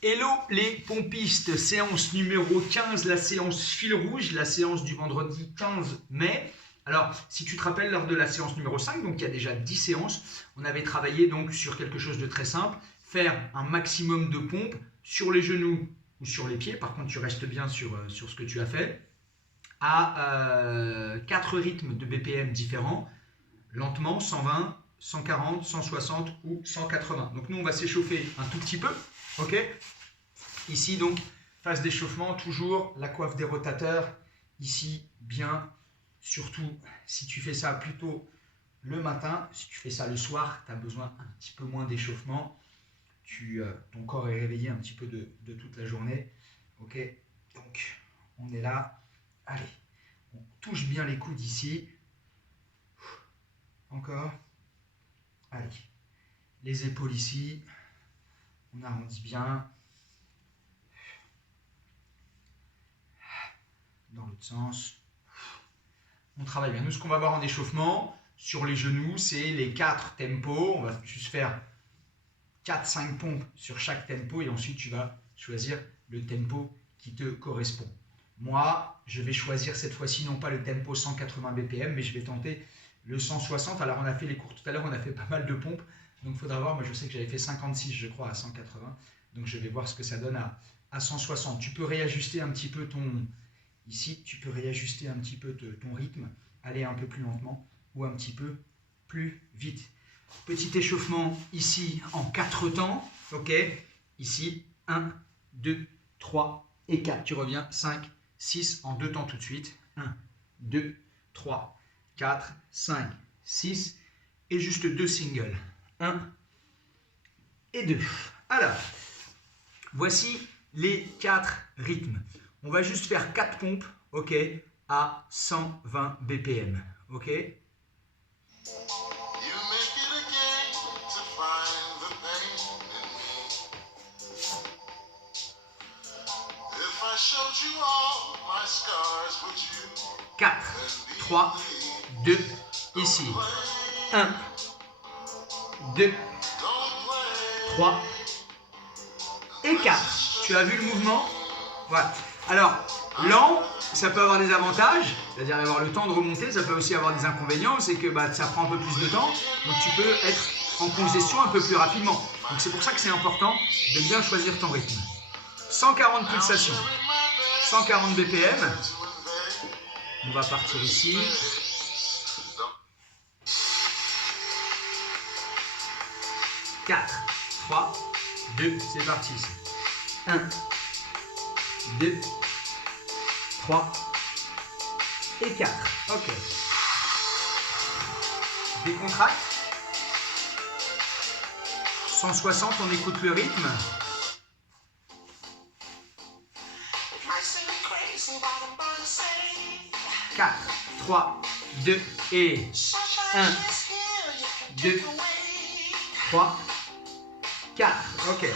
Hello les pompistes, séance numéro 15, la séance fil rouge, la séance du vendredi 15 mai. Alors, si tu te rappelles, lors de la séance numéro 5, donc il y a déjà 10 séances, on avait travaillé donc sur quelque chose de très simple, faire un maximum de pompes sur les genoux ou sur les pieds, par contre tu restes bien sur ce que tu as fait, à 4 rythmes de BPM différents, lentement, 120, 140, 160 ou 180. Donc nous on va s'échauffer un tout petit peu, ok? Ici donc, phase d'échauffement, toujours la coiffe des rotateurs, ici bien, surtout si tu fais ça plutôt le matin, si tu fais ça le soir, tu as besoin un petit peu moins d'échauffement, ton corps est réveillé un petit peu de toute la journée, ok? Donc on est là, allez, on touche bien les coudes ici, encore, allez, les épaules ici, on arrondit bien, dans l'autre sens, on travaille bien. Nous, ce qu'on va voir en échauffement, sur les genoux, c'est les 4 tempos, on va juste faire 4-5 pompes sur chaque tempo et ensuite tu vas choisir le tempo qui te correspond. Moi, je vais choisir cette fois-ci non pas le tempo 180 BPM, mais je vais tenter le 160. Alors on a fait les cours tout à l'heure, on a fait pas mal de pompes, donc il faudra voir. Moi je sais que j'avais fait 56 je crois à 180, donc je vais voir ce que ça donne à 160. Tu peux réajuster un petit peu ici, tu peux réajuster un petit peu ton rythme, aller un peu plus lentement ou un petit peu plus vite. Petit échauffement ici en 4 temps, ok? Ici, 1, 2, 3 et 4. Tu reviens, 5, 6 en 2 temps tout de suite. 1, 2, 3, 4, 5, 6 et juste 2 singles. 1 et 2. Alors, voici les 4 rythmes. On va juste faire 4 pompes, ok, à 120 BPM, ok? Quatre, 3, 2, ici. 1, 2, 3 et 4. Tu as vu le mouvement? Voilà. Alors, lent, ça peut avoir des avantages, c'est-à-dire avoir le temps de remonter, ça peut aussi avoir des inconvénients, c'est que ça prend un peu plus de temps, donc tu peux être en congestion un peu plus rapidement. Donc c'est pour ça que c'est important de bien choisir ton rythme. 140 pulsations, 140 BPM, on va partir ici. 4, 3, 2, c'est parti. 1, 2, 3 et 4. Ok. Décontracte. 160, on écoute le rythme. 4, 3, 2 et 1, 2, 3, 4. Ok.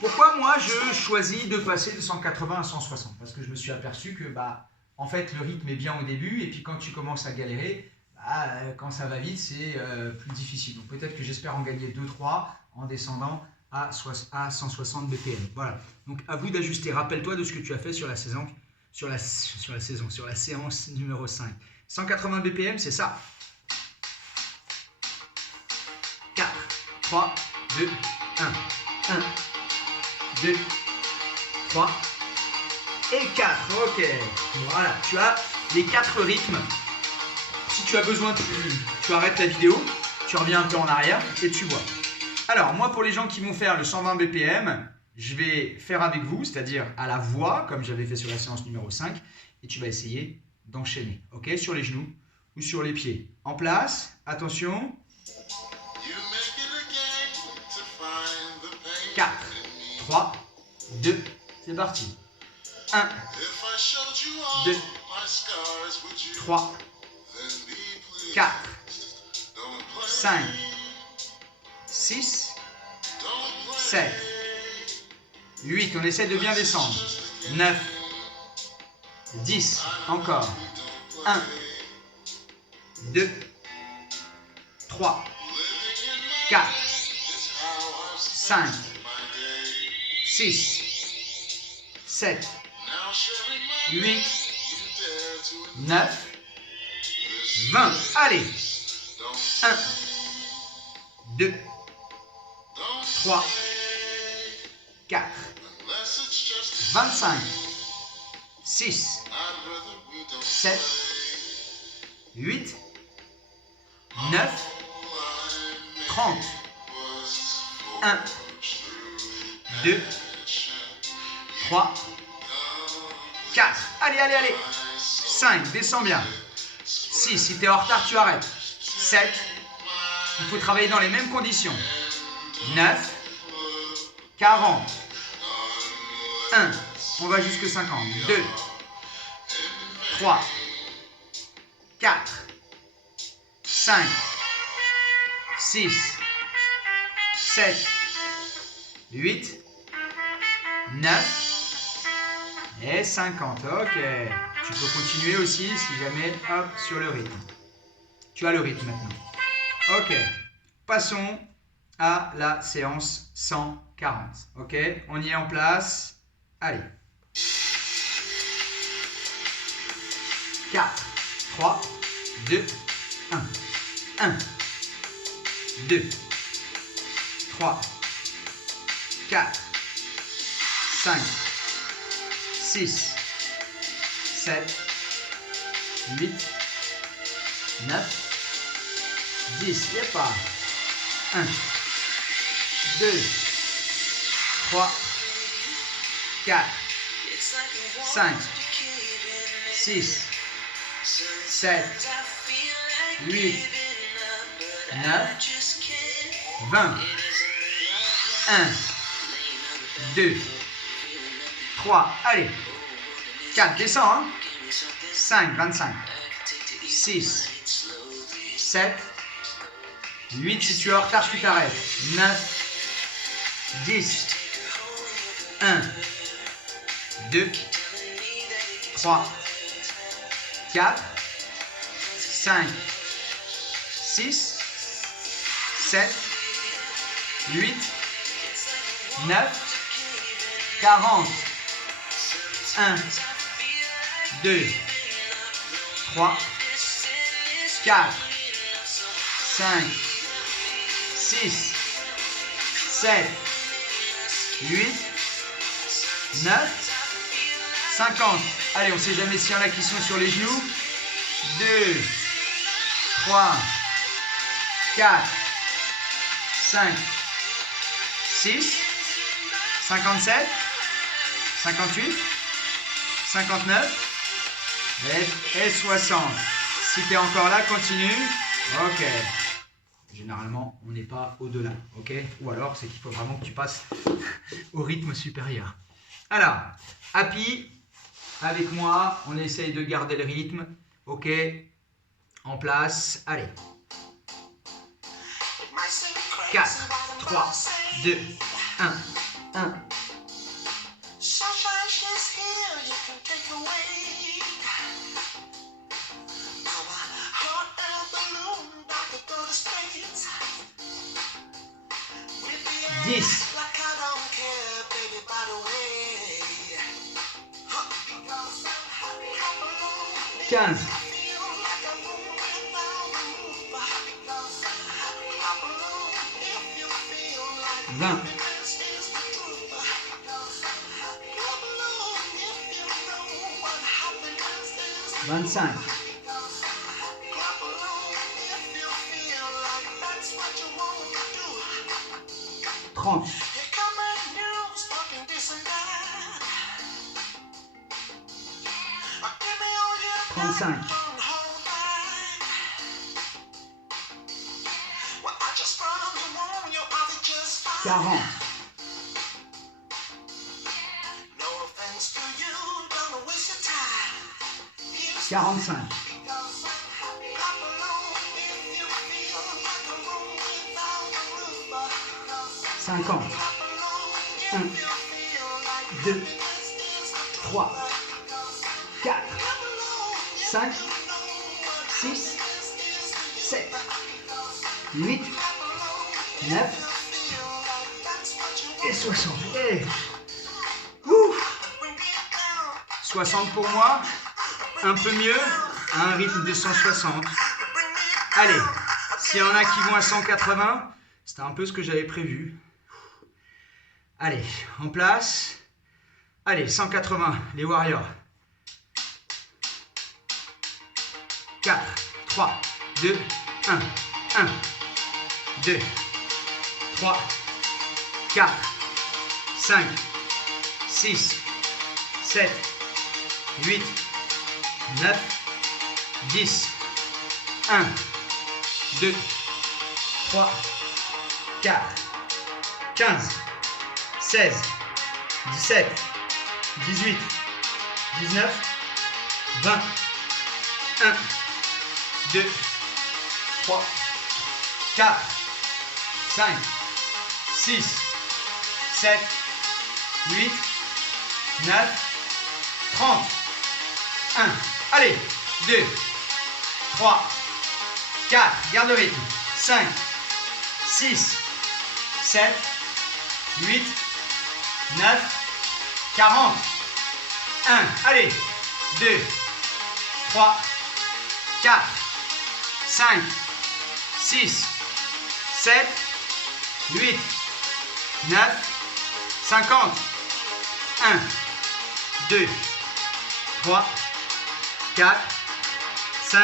Pourquoi moi je choisis de passer de 180 à 160? Parce que je me suis aperçu que en fait le rythme est bien au début et puis quand tu commences à galérer, quand ça va vite c'est plus difficile. Donc peut-être que j'espère en gagner 2-3 en descendant à 160 BPM. Voilà. Donc à vous d'ajuster. Rappelle-toi de ce que tu as fait sur la séance numéro 5. 180 BPM, c'est ça. 4, 3, 2, 1, 1. 2, 3 et 4. Ok. Voilà, tu as les 4 rythmes. Si tu as besoin, tu arrêtes la vidéo, tu reviens un peu en arrière et tu vois. Alors, moi, pour les gens qui vont faire le 120 BPM, je vais faire avec vous, c'est-à-dire à la voix, comme j'avais fait sur la séance numéro 5, et tu vas essayer d'enchaîner, ok, sur les genoux ou sur les pieds. En place, attention. 4, 3, 2, c'est parti. 1, 2, 3, 4, 5, 6, 7, 8, on essaie de bien descendre. 9, 10, encore. 1, 2, 3, 4, 5, 6, 7, 8, 9, 20. Allez. 1, 2, 3, 4, 25, 6, 7, 8, 9, 30. 1, 2, 3, 4. Allez, allez, allez. 5, descends bien. 6, si tu es en retard, tu arrêtes. 7, il faut travailler dans les mêmes conditions. 9, 40. 1, on va jusque 50. 2, 3, 4, 5, 6, 7, 8, 9 et 50. Ok. Tu peux continuer aussi si jamais, hop, sur le rythme. Tu as le rythme maintenant. Ok. Passons à la séance 140. Ok. On y est en place. Allez. 4, 3, 2, 1. 1, 2, 3, 4, 5, 6, 7, 8, 9, 10. Y'a pas. 1, 2, 3, 4, 5, 6, 7, 8, 9, 20. 1, 2, 3, allez. 4, descends, hein. 5, 25. 6, 7, 8, si tu es en retard, tu t'arrêtes. 9, 10. 1, 2, 3, 4, 5, 6, 7, 8, 9, 40. 1, 2, 3, 4, 5, 6, 7, 8, 9, 50. Allez, on ne sait jamais s'il y en a qui sont sur les genoux. 2, 3, 4, 5, 6, 57, 58, 59 et 60. Si tu es encore là, continue. Ok. Généralement, on n'est pas au-delà. Ok. Ou alors, c'est qu'il faut vraiment que tu passes au rythme supérieur. Alors, happy, avec moi, on essaye de garder le rythme. Ok. En place. Allez. 4, 3, 2, 1, 1. Dix. 15. 20. 25. 30. 35. 40. 45. 50. 1, 2, 3, 4, 5, 6, 7, 8, 9 et 60. Et 60 pour moi. Un peu mieux, à un rythme de 160. Allez, s'il y en a qui vont à 180, c'était un peu ce que j'avais prévu. Allez, en place. Allez, 180, les Warriors. 4, 3, 2, 1, 1, 2, 3, 4, 5, 6, 7, 8, 9, 10, 1, 2, 3, 4, 15, 16, 17, 18, 19, 20, 1, 2, 3, 4, 5, 6, 7, 8, 9, 30. 1. Allez, 2, 3, 4. Garde le rythme. 5, 6, 7, 8, 9, 40. 1. Allez, 2, 3, 4, 5, 6, 7, 8, 9, 50. 1, 2, 3, 4, 5,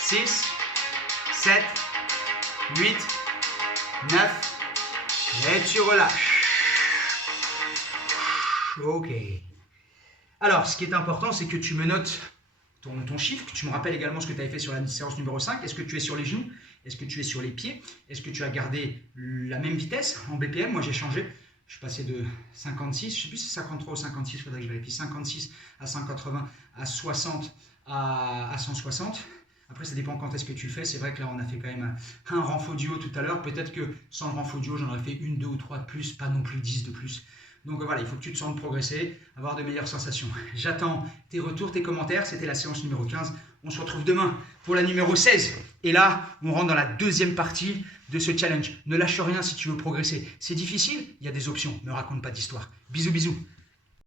6, 7, 8, 9, et tu relâches. Ok. Alors, ce qui est important, c'est que tu me notes ton chiffre, que tu me rappelles également ce que tu avais fait sur la séance numéro 5. Est-ce que tu es sur les genoux? Est-ce que tu es sur les pieds? Est-ce que tu as gardé la même vitesse en BPM? Moi, j'ai changé. Je suis passé de 56, je ne sais plus si c'est 53 ou 56, il faudrait que je vérifie, 56 à 180, à 60 à 160. Après, ça dépend quand est-ce que tu le fais. C'est vrai que là, on a fait quand même un renfort duo tout à l'heure. Peut-être que sans le renfort duo, j'en aurais fait une, deux ou trois de plus, pas non plus 10 de plus. Donc voilà, il faut que tu te sentes progresser, avoir de meilleures sensations. J'attends tes retours, tes commentaires. C'était la séance numéro 15. On se retrouve demain pour la numéro 16. Et là, on rentre dans la deuxième partie de ce challenge. Ne lâche rien si tu veux progresser. C'est difficile, il y a des options. Ne raconte pas d'histoire. Bisous, bisous.